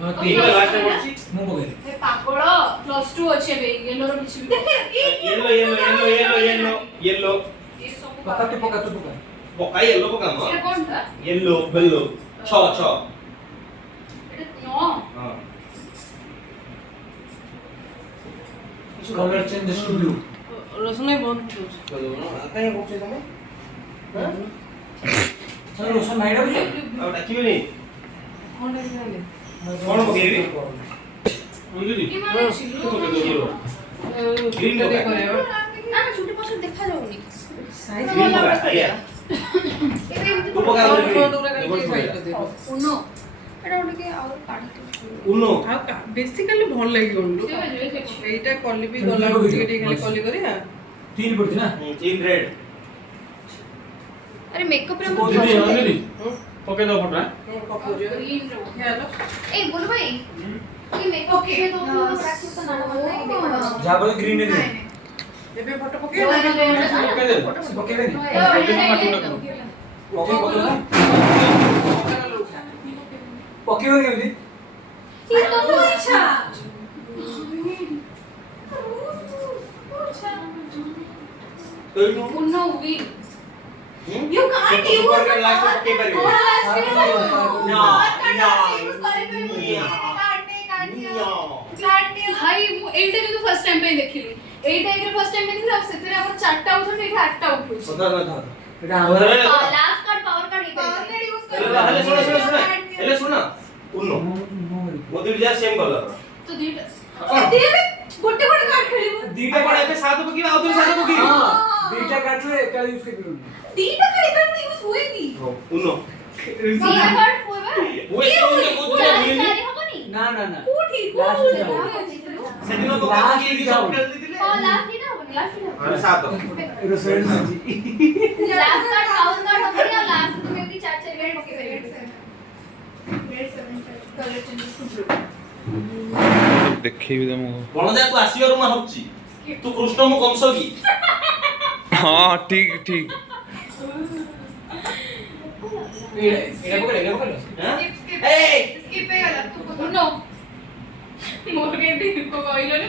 हां तीन का लास्ट में पड़ची मु पके ए पागल +2 अच्छे बे येलो रो किछि भी yellow yellow yellow yellow yellow yellow ये सब पका तू पका पका येलो पका म এটা কোনটা येलो बेलो छ छ এটা नो हां कलर चेंज टू ब्लू রসুন বন্ধ काहे बोलछे तमे हां सर रोशन भाई डाबी ଆଉ ଡାକିବେନି কোনটা খাইলে କଣ ପକେଇବି ଅଞ୍ଜଳି কি মানে ছিল গ্রিন করে করে না না ছুটি পছন্দ দেখা যাওনি সাইজ গ্রিন পকা আইয়া এটা ତୁ ପକା और ଗ୍ରିନ टोकरा का के साइड दे উনো এটা ওটাকে আর কাটিতে উনো বেসিক্যালি ভাল লাগি ওন্ডু ঠিক আছে দেখছি এইটা কলি বি গলা টিকে টিকে খালি কলি করে হ্যাঁ तीन पड़ती ना तीन रेड আরে মেকআপ রে को दीदी अंजलि पके दो फटा কপোজ গ্রিন रो হ্যালো এই বল ভাই কি মেকআপ কে তো প্র্যাকটিস তো না না जा बोले ग्रीन ने दे এবে ফটো পকে पके दे पके दे ओके बोल ना पके हो गई ये तो अच्छा तो इनु Uno when you can't use the last पके परिबो ना ना भाई मु एटा কিন্তু ফার্স্ট টাইম पे देखिली एटा एके फर्स्ट टाइम पे देखिली अब सेतरे हमर चारटा उठन एटा आठटा उठुछ पता ना था এটা আমরা last card power card use कर हेले सुनो सुनो सुनो हेले सुनो उनो मोदी जा सेम कलर तो दीटा देबे गोटे गोटे कार्ड खेलिबो दीटा आपण एबे सात पकी आउ तुम सात पकी हां दीटा काट ले एका यूज कर दीटा कार्ड यूज होएनी उनो दीटा कार्ड होएबा वो ऐसे उनके बहुत चार मिल हबनी ना ना ना कोठी लास्ट सेदिनो तो लास्ट की जाओ। सब खेल दिले हां लास्ट दीटा हबनी लास्ट दीटा अरे सात Roshan ji last card power card हबनी और लास्ट तो मे भी चार चार गेट पके grade 7 colour changes to blue ଦେଖେଇବି ତମକୁ ବଣଜା ତୁ ଆସିବାରୁ ମୁଁ ଭାବୁଛି ତୁ କୃଷ୍ଣ ମୁଁ କଂସ କି ହଁ ଠିକ ଠିକ ଏଟା ପକड़ ହାଁ स्किप ए स्किप पे गला तू नो मोर के भी को कहलो